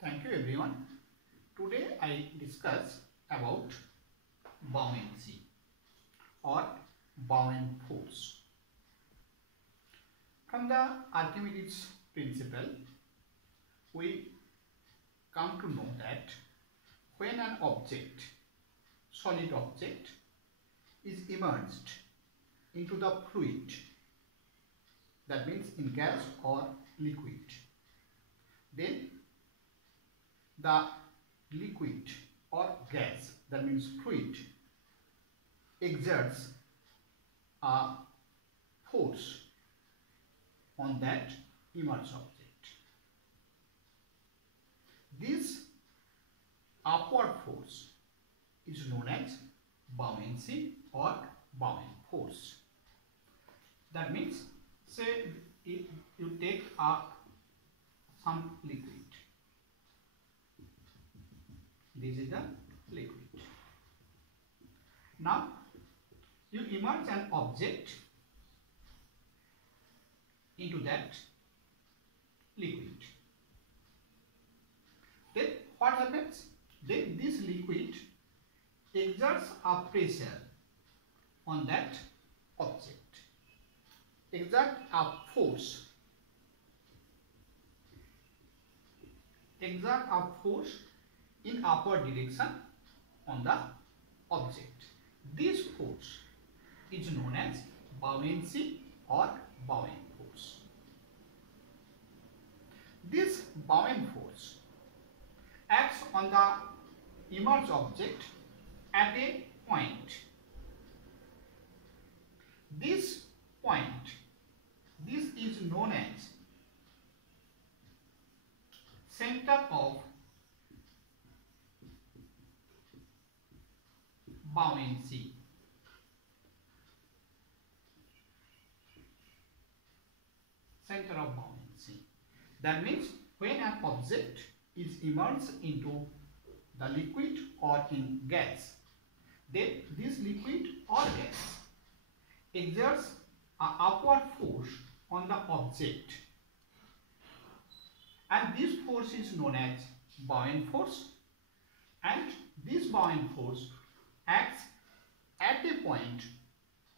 Thank you everyone. Today I discuss about buoyancy or buoyant force. From the Archimedes principle, we come to know that when an object, solid object, is immersed into the fluid, that means in gas or liquid, then the liquid or gas, that means fluid, exerts a force on that immersed object. This upward force is known as buoyancy or buoyant force. That means, say you take some liquid. This is the liquid. Now you immerse an object into that liquid. Then what happens? Then this liquid exerts a pressure on that object, exert a force, in upward direction on the object. This force is known as buoyancy or buoyant force. This buoyant force acts on the immersed object at a point. This point, this is known as center of buoyancy. Center of buoyancy. That means when an object is immersed into the liquid or in gas, then this liquid or gas exerts an upward force on the object, and this force is known as buoyant force, and this buoyant force acts at a point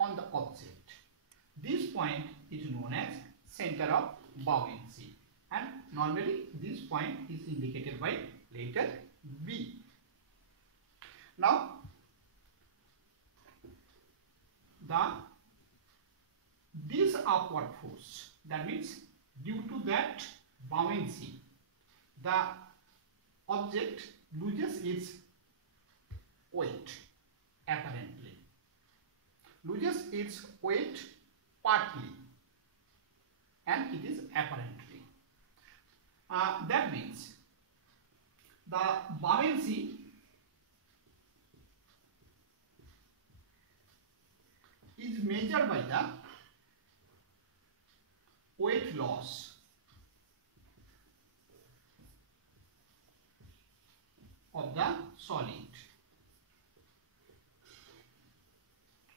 on the object. This point is known as center of buoyancy, and normally this point is indicated by letter B. Now this upward force, that means due to that buoyancy, the object loses its weight, apparently loses its weight partly, and it is apparently. That means the buoyancy is measured by the weight loss of the solid,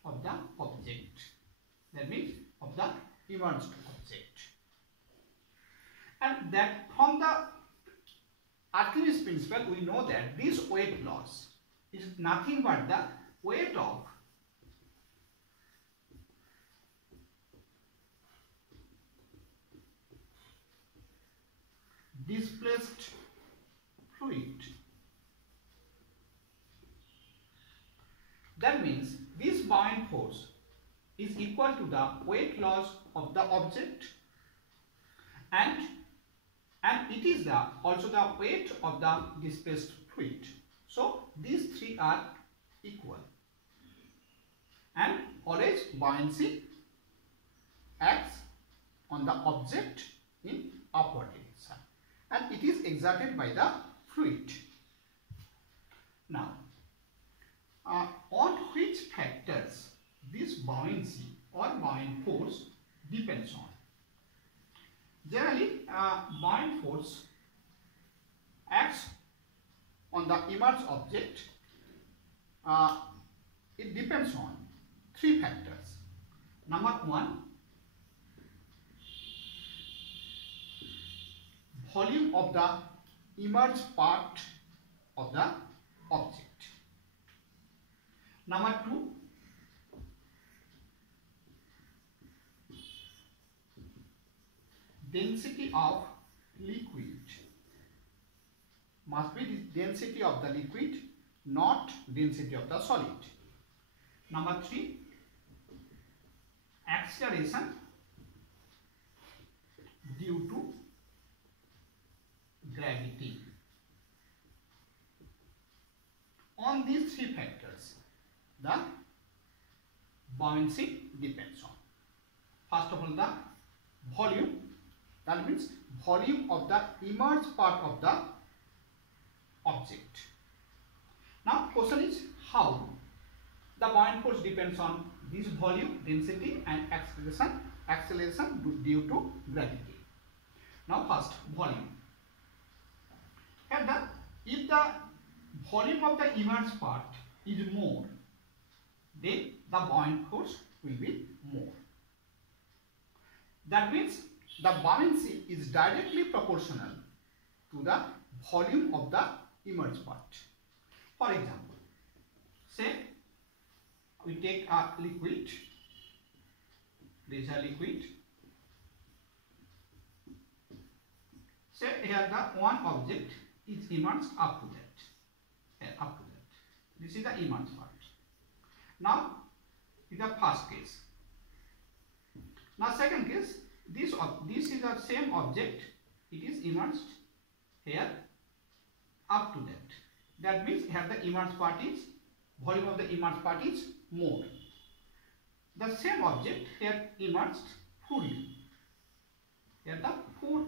of the object, that means of the immersed object. And that from the Archimedes principle we know that this weight loss is nothing but the weight of displaced fluid. That means this buoyant force is equal to the weight loss of the object, and it is also the weight of the displaced fluid. So these three are equal, and always buoyancy acts on the object in upward direction, and it is exerted by the fluid. Now, on which factors this buoyancy or buoyant force depends on? Generally, buoyant force acts on the immersed object. It depends on three factors. Number one, volume of the emerged part of the object. Number 2, density of liquid. Must be the density of the liquid, not density of the solid. Number 3, acceleration due to gravity. On these 3 factors, the buoyancy depends on. First of all, the volume, that means volume of the emerged part of the object. Now question is how the buoyant force depends on this volume, density and acceleration due to gravity. Now first, volume. Here if the volume of the emerged part is more, then the buoyant force will be more. That means the buoyancy is directly proportional to the volume of the emerged part. For example, say we take a liquid, this is a liquid. Say here the one object is immersed up to that, up to that. This is the immersed part. Now, in the first case. Now, second case, this is the same object. It is immersed here up to that. That means here the immersed part is, volume of the immersed part is more. The same object here immersed fully. Here the full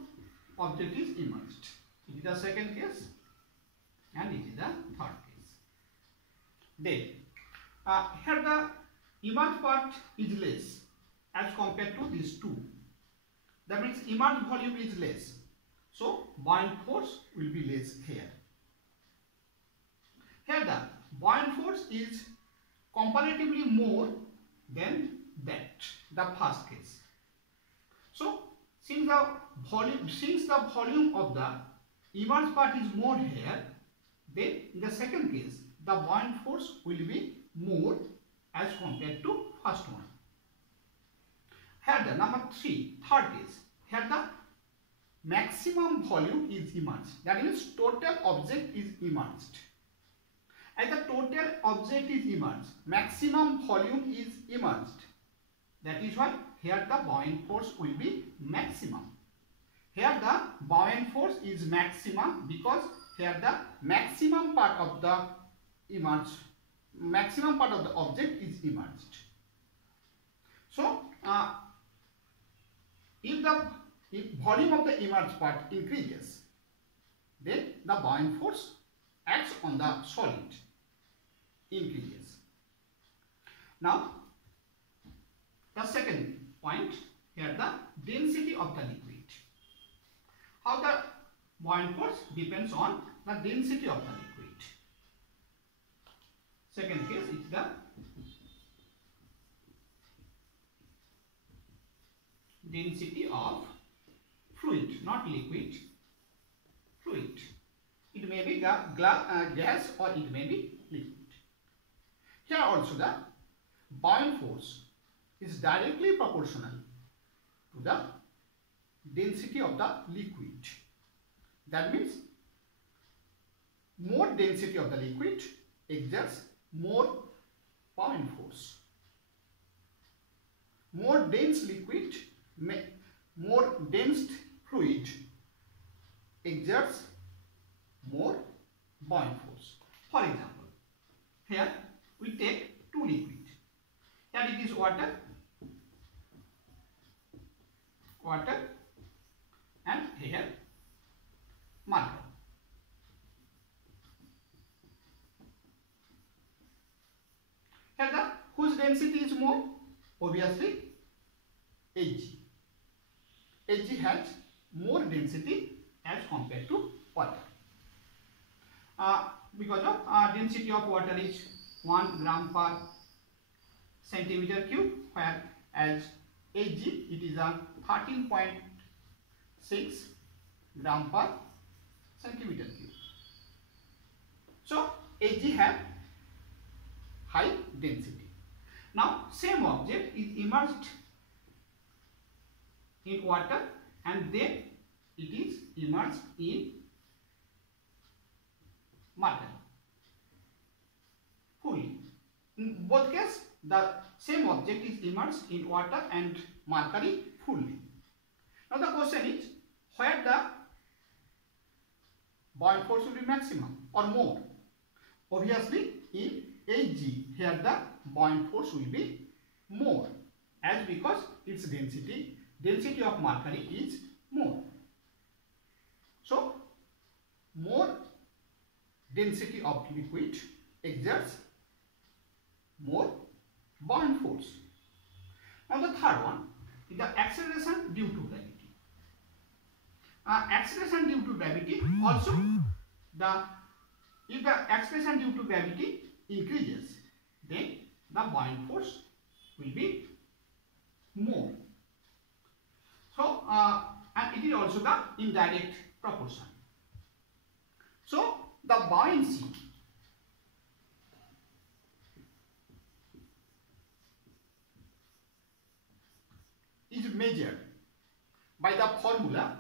object is immersed. It is the second case and it is the third case. Then here the immersed part is less as compared to these two. That means immersed volume is less. So buoyant force will be less here. Here the buoyant force is comparatively more than that, the first case. So since the volume of the immersed part is more here, then in the second case the buoyant force will be more as compared to first one. Here the number 3, third case, here the maximum volume is immersed. That means total object is immersed. As the total object is immersed, maximum volume is immersed. That is why here the buoyant force will be maximum. Here the buoyant force is maximum because here the maximum part of the object is immersed. So if volume of the immersed part increases, then the buoyant force acts on the solid increases. Now the second point, here the density of the liquid. How the buoyant force depends on the density of the liquid. Second case is the density of fluid, not liquid, fluid. It may be gas or it may be liquid. Here also the buoyant force is directly proportional to the density of the liquid. That means more density of the liquid exerts more buoyant force. More dense liquid, more dense fluid exerts more buoyant force. For example, here we take two liquid. Here it is water, and here marker. Here the whose density is more? Obviously Hg. Hg has more density as compared to water. Because of density of water is 1 gram per centimeter cube, whereas Hg it is a 13.6 gram per centimeter cube. So Hg have high density. Now same object is immersed in water and then it is immersed in mercury fully. In both cases, the same object is immersed in water and mercury fully. Now the question is, where the buoyant force will be maximum or more? Obviously in Hg, here the buoyant force will be more, as because its density of mercury is more. So more density of liquid exerts more buoyant force. Now the third one is the acceleration due to gravity. Acceleration due to gravity also, if the acceleration due to gravity increases, then the buoyant force will be more. So and it is also the indirect proportion. So the buoyancy is measured by the formula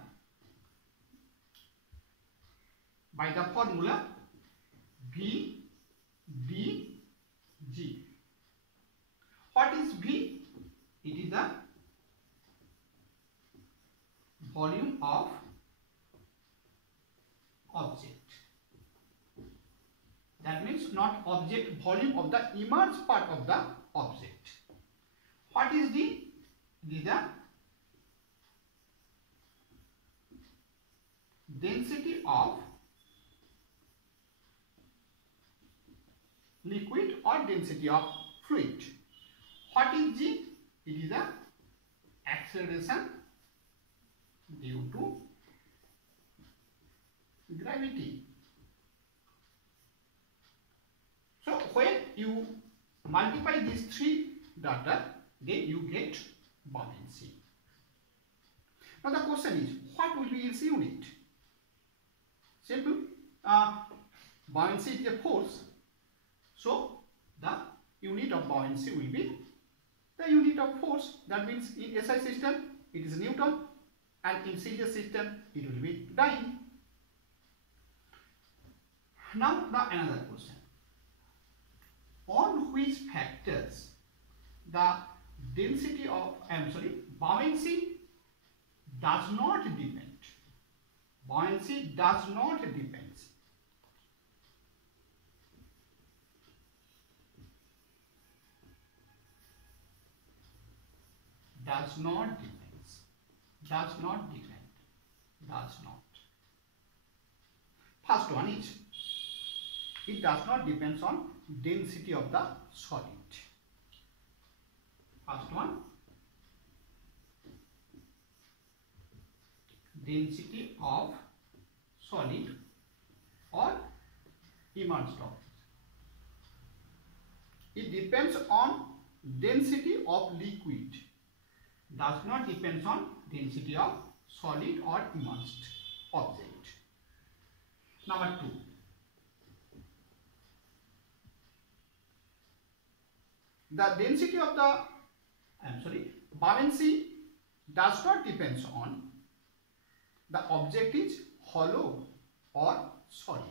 V d g. What is V? It is the volume of object. That means not object, volume of the immersed part of the object. What is D? It is the density of liquid or density of fluid. What is G? It is the acceleration due to gravity. So when you multiply these three data, then you get buoyancy. Now the question is, what will be its unit? Simple. Buoyancy is a force. So the unit of buoyancy will be the unit of force. That means in SI system it is Newton and in CJ system it will be dyne. Now the another question. On which factors the density of buoyancy does not depend? Buoyancy does not depend. Does not depend. Does not depend. Does not. First one is, it does not depend on density of the solid. First one, density of solid or immersed object. It depends on density of liquid. Does not depend on density of solid or immersed object. Number 2. The density of the buoyancy does not depend on the object is hollow or solid.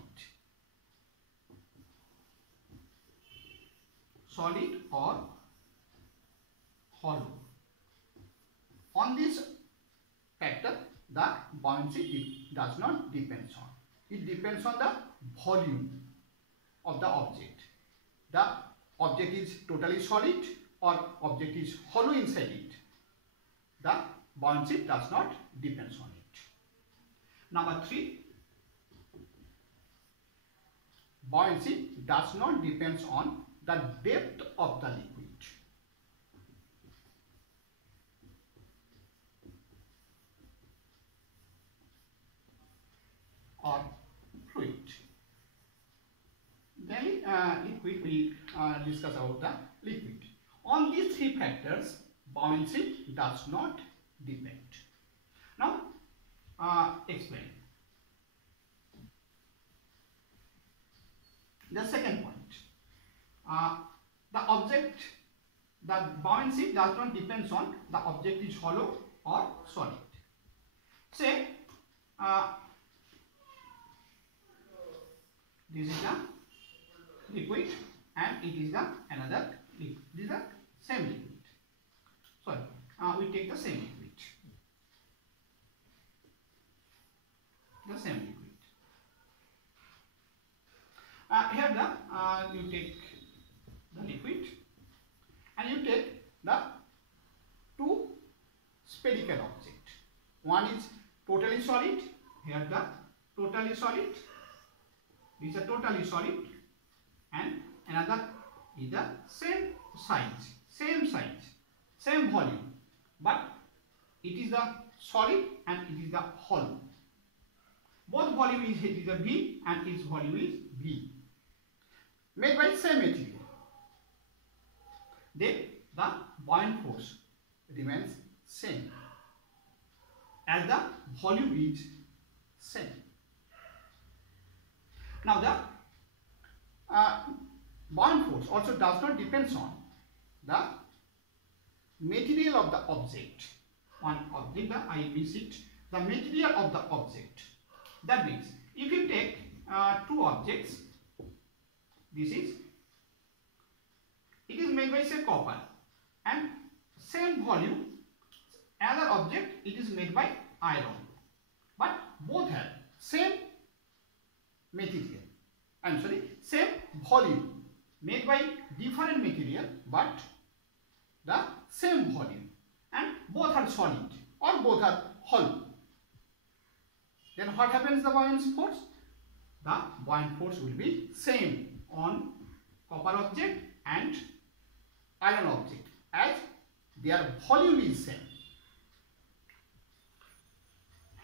Solid or hollow. On this factor, the buoyancy does not depend on. It depends on the volume of the object. The object is totally solid or object is hollow inside it. The buoyancy does not depend on it. Number 3. Buoyancy does not depend on the depth of the liquid or fluid. Then liquid, we discuss about the liquid. On these three factors, buoyancy does not depend. Now explain. The second point, the object, the buoyancy does not depend on the object is hollow or solid. Say this is the liquid and it is the another liquid. This is the same liquid. Sorry, we take the same liquid. The same liquid. Here the you take the liquid and you take the two spherical object. One is totally solid. Here the totally solid. This is a totally solid, and another is the same size, same volume, but it is the solid and it is the hollow. Both volume is a V and its volume is V, made by same material. Then the buoyant force remains same as the volume is same. Now the buoyant force also does not depend on the material of the object. One object, I miss it, the material of the object. That means if you take two objects, it is made by say copper, and same volume. Another object, it is made by iron, but both have same material. Same volume, made by different material, but the same volume, and both are solid or both are hollow. Then what happens the buoyancy force? The buoyant force will be same on copper object and iron object, as their volume is same.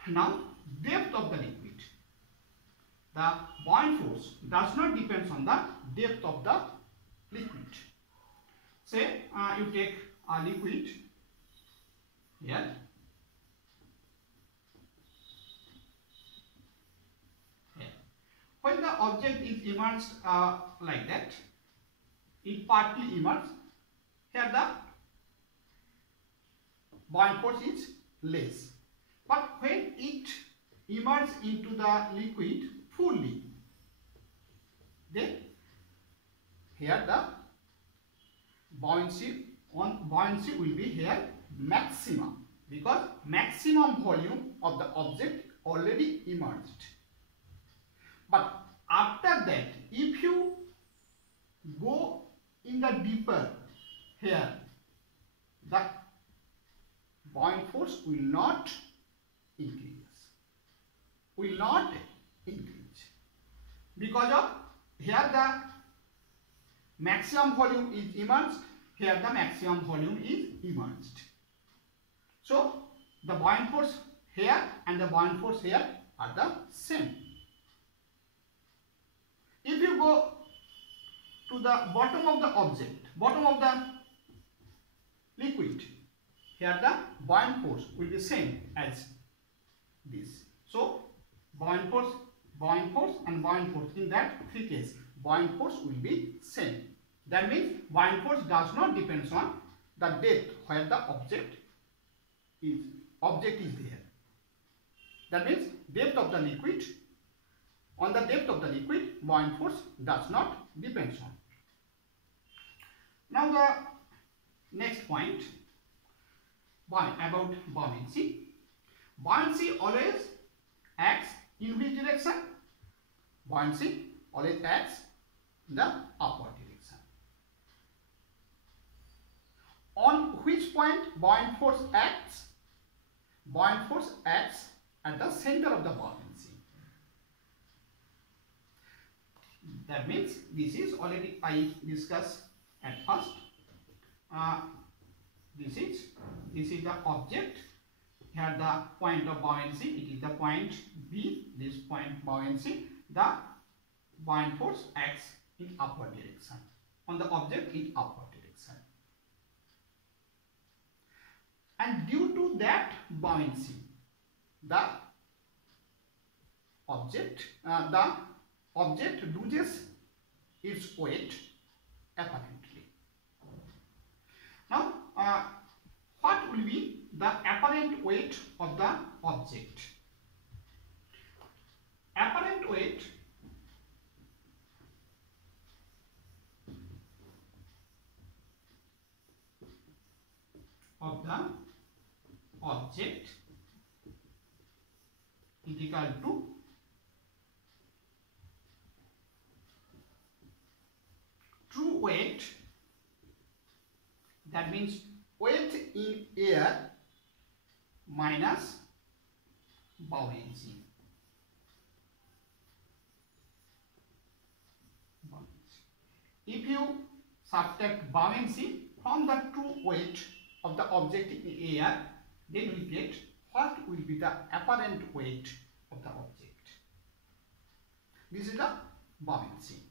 Now depth of the liquid. The buoyant force does not depend on the depth of the liquid. Say you take a liquid here. When the object is immersed like that, it partly immersed. Here the buoyant force is less. But when it immerses into the liquid fully, then here the buoyancy will be here maximum, because maximum volume of the object already immersed. But after that, if you go in the deeper here, the buoyant force will not increase. Because of here the maximum volume is immersed, here the maximum volume is immersed. So the buoyant force here and the buoyant force here are the same. If you go to the bottom of the object, bottom of the liquid, here the buoyant force will be same as this. So buoyant force and buoyant force, in that three cases, buoyant force will be same. That means buoyant force does not depend on the depth where the object is there. That means depth of the liquid, on the depth of the liquid, buoyant force does not depend on. Now the next point about buoyancy. Buoyancy always acts in which direction? Buoyancy always acts in the upward direction. On which point buoyant force acts? Buoyant force acts at the center of the buoyancy. That means this is already I discussed at first. This is the object. Here the point of buoyancy, it is the point B, this point buoyancy. The buoyant force acts in upward direction. On the object in upward direction. And due to that buoyancy, the object loses its weight apparently. Now, what will be the apparent weight of the object? Apparent weight of the object is equal to true weight, that means weight in air minus buoyancy. If you subtract buoyancy from the true weight of the object in air, then we get what will be the apparent weight of the object. This is the buoyancy.